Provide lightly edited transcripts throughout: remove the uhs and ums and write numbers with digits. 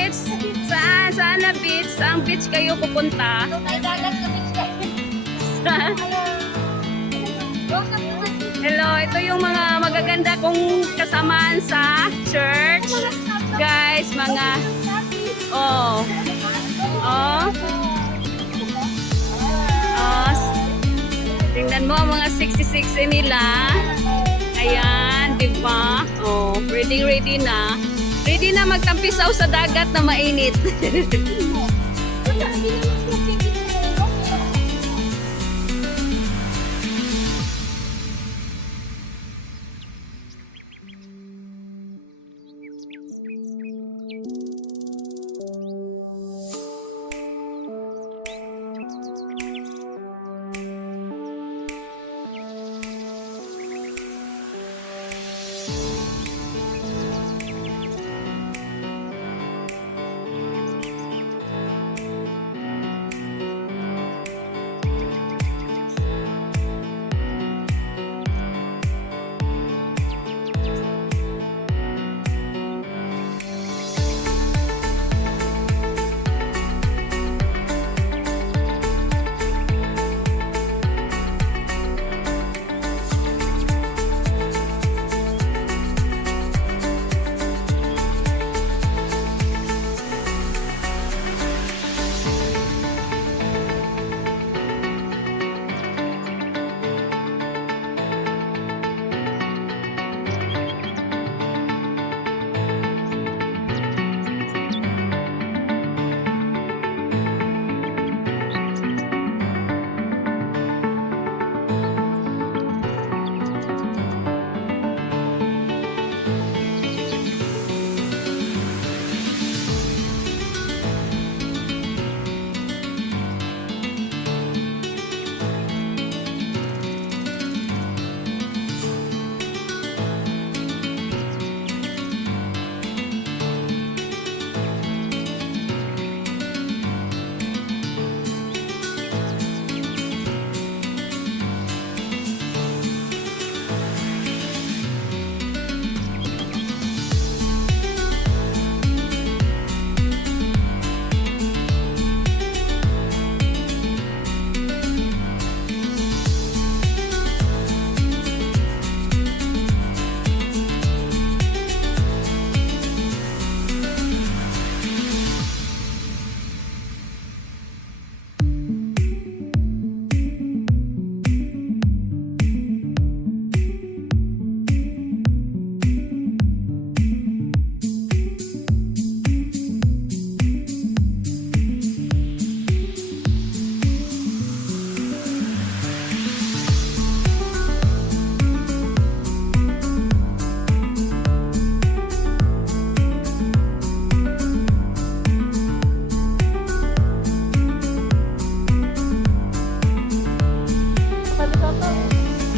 beach? Saan? Saan na beach? Saan beach kayo pupunta? Hello, ito yung mga magaganda kong kasamaan sa church. Guys, mga... Oh. Oh. Oh. Tingnan mo ang mga 66 nila. Ayan, di ba? Oh, ready na. Ready na magtampisaw sa dagat na mainit.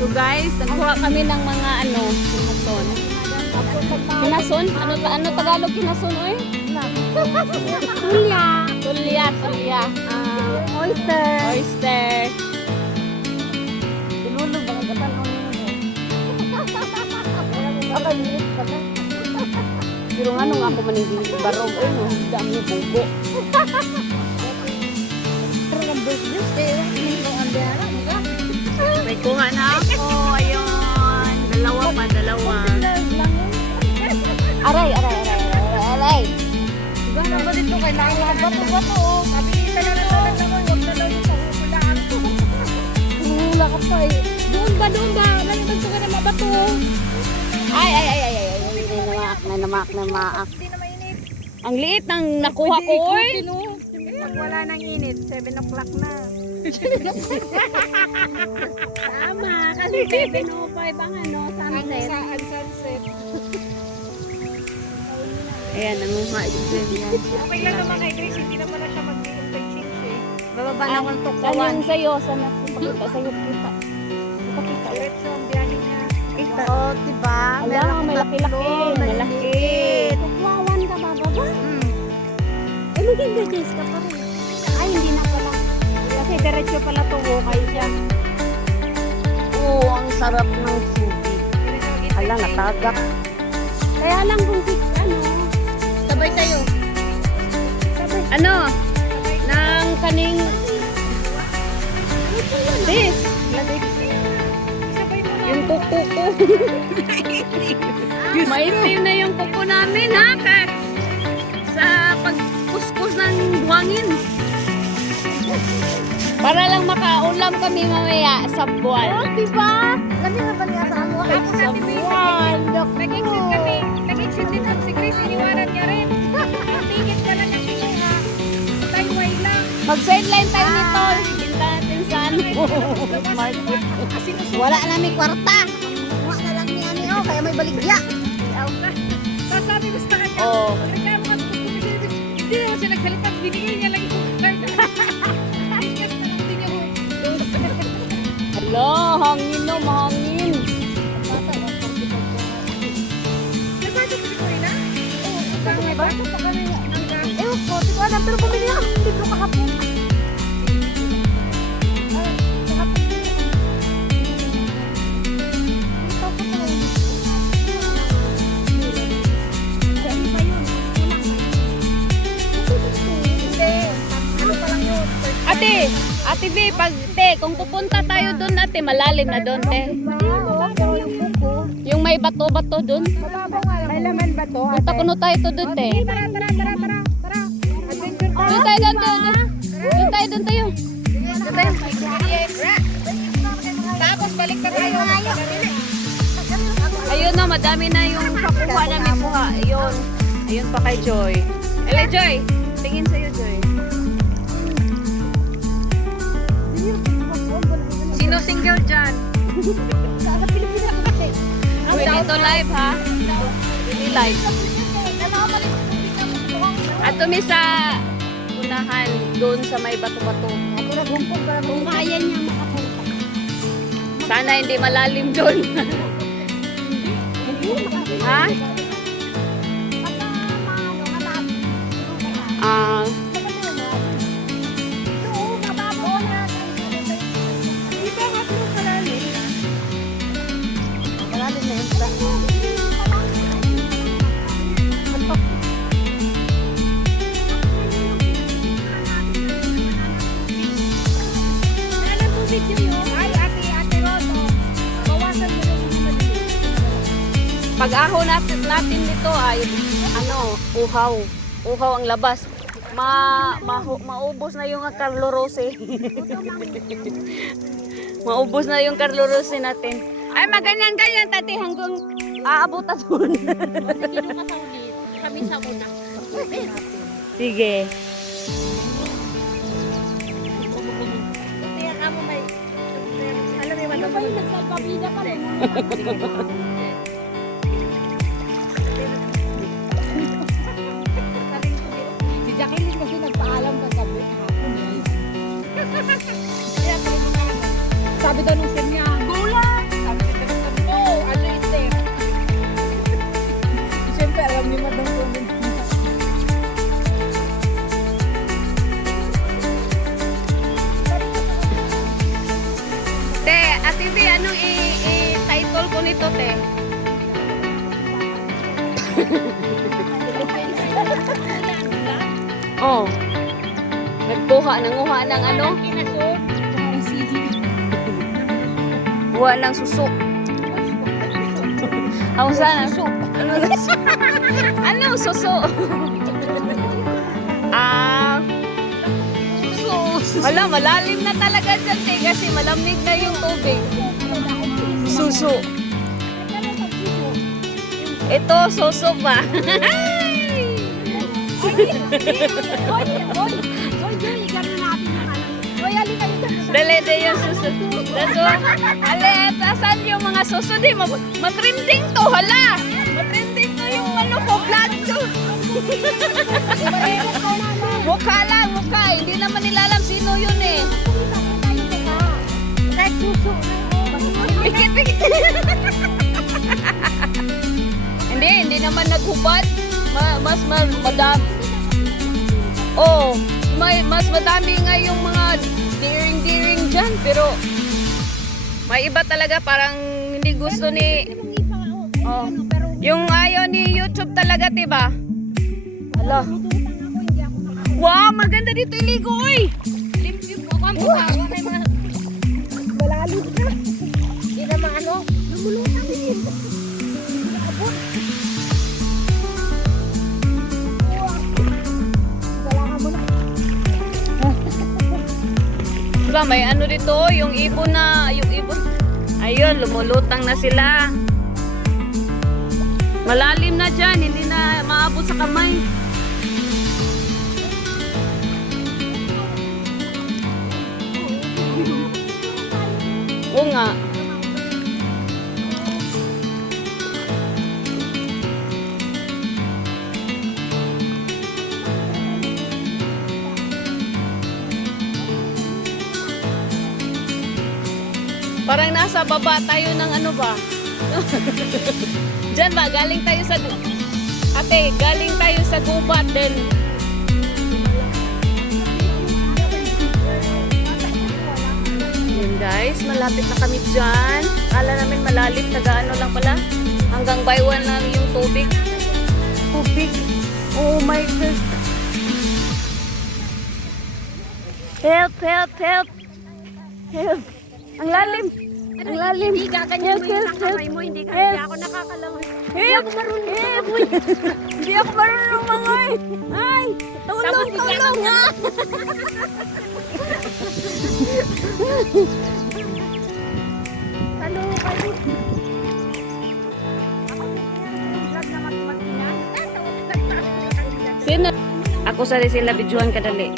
So guys, nagkuha kami ng mga kinason. Kinason? Ano Tagalog kinason, oy? Tulya. Tulya. Oyster. Pinulo ba ang gatan o nyo? Nakaliit ka na. Pero nga nung ako maningin barog, no, dami bugo. Pero ng business, kaya hindi ko ang biara, diba? May kuha na ako, ayun. Dalawa. Aray. Diba na ba dito kailangan bato-bato o? Kapilitan na naman naman, huwag na lang yung pahuhulaan ko. Hula ka pa eh. Doon ba? Lalagyan ka na mabato. Ay. Namaak. Hindi na mainit. Ang liit ng nakuha ko, oy. Pag wala nang init, 7 o'clock na. Tama, kasi 7:05 ang sunset. Ang sunset. Ayan, nanguha din yan. Okay lang naman kay Grace, hindi naman na siya mag-change eh. Bababa na akong Ano tukawan. yung sa'yo? Sana pakita sa'yo kita. Pakita. Diretso ang biyahe niya. Kita. Oo, diba? Ala, may laki-laki. Malaki. Tukawan ka bababa? Eh, maging gadgets ka pa rin. Ay, hindi na pala. Kasi diretso pala tuwukay siya. Oo, ang sarap ng subi. Ala, natagak. Kaya lang kung sabay sa'yo. ano, ng kaning this. Yung kuko ko. Maitim na yung kuko namin ha. Sa pagkuskus ng buhangin. Para lang makaulam kami mamaya sa buwan. Oh, diba? Lami na ba niya sa ano? Sa buwan. Nag-exit kami. Nag-exit din ang si Chris. Iniwanan niya rin. Tigit ka lang ang tingin ha. Tayo-way lang. Mag-sideline tayo nito. Pinta natin sa ano. Market. Wala na may kwarta. Kuha na lang niya niyo. Kaya may baligya. Sasabi ko sa kanya. Oh. Reklamo ka sa customer service. Hindi naman siya nagsalita. Binigay niya lang yung card. Ticket na lang din niya. Hala, hangin no, mahangin. Nabasa ko si Corina? Oo. May bata pa kami. Ewan ko. Di ko alam. Pero bumili ako ng libro kahapon. Ate B, kung pupunta tayo doon ate, malalim na doon te. Yung may bato-bato doon. May laman ba to? Punta kuno tayo to doon te. Tara. Adventure Doon tayo, doon tayo. Tapos balik na tayo. Ayun na, madami na yung kakuha namin kuha. Ayun. Ayun pa kay Joy. Ele Joy, tingin sa'yo Joy. Sino single dyan? Wait, dito live ha? Dito live. At tumi sa unahan doon sa may bato-bato. Kung kaya niya makapunta. Sana hindi malalim doon. Ha? Ah, pag-aho natin dito ay ano, uhaw. Uhaw ang labas. Maubos na yung Carlo Rose. Maubos na yung Carlo Rose natin. Ay, maganyan-ganyan, tati, hanggang aabot na doon. Kami sa muna. Sige. Kaya ka mo may... Alam mo ano ba yung nagsalpabida pa rin? Si Jacqueline kasi nagpaalam kagabi kahapon eh. Kaya kayo naman. Sabi daw nung sir niya, gulat! Sabi ko, no, ano is there? Siyempre, alam ni Madam Colin. Te, Ate V, anong i-title ko nito, te? Oh. Nanguha ng ano? Buha ng suso. Ang sana? Ano suso? Wala, malalim na talaga dyan, te, kasi malamig na yung tubig. Suso. Ito, suso pa. Dali yung suso. Daso, alit, asan yung mga suso? Di, matrending to, hala. Matrending to yung ano ko, vlog ko. Mukha lang, mukha. Hindi naman nila alam sino yun eh. Kahit suso. Pikit. Hindi naman naghubad. Mas madami. Oh, mas madami nga yung mga daring dyan. Pero may iba talaga parang hindi gusto ni... Oh, yung ayaw ni YouTube talaga, diba? Hala. Wow, maganda dito iligo, oy. Lim-lim ako ang papawa kay mga malalim na. Hindi naman ano, lumulutang din. Abot. Kailangan mo na. Diba, may ano dito, yung ibon na, yung ibon. Ayun, lumulutang na sila. Malalim na dyan, hindi na maabot sa kamay. Oo nga. Parang nasa baba tayo ng ano ba? Diyan ba? Galing tayo sa... Ate, galing tayo sa gubat din. Yun guys, malapit na kami dyan. Kala namin malalim, taga-ano lang pala. Hanggang baywan lang yung tubig. Tubig. Oh my God. Help, help, help. Help. Ang lalim. Ang lalim. Hindi kakanyan mo yung kamay mo, hindi ako nakakalangoy. Hindi ako marunong. Hindi ako marunong lumangoy. Ay, tulong, tulong nga. Kalo. Vlog na magpagkinan. Sino? Ako sa sila bidyuhan kadali.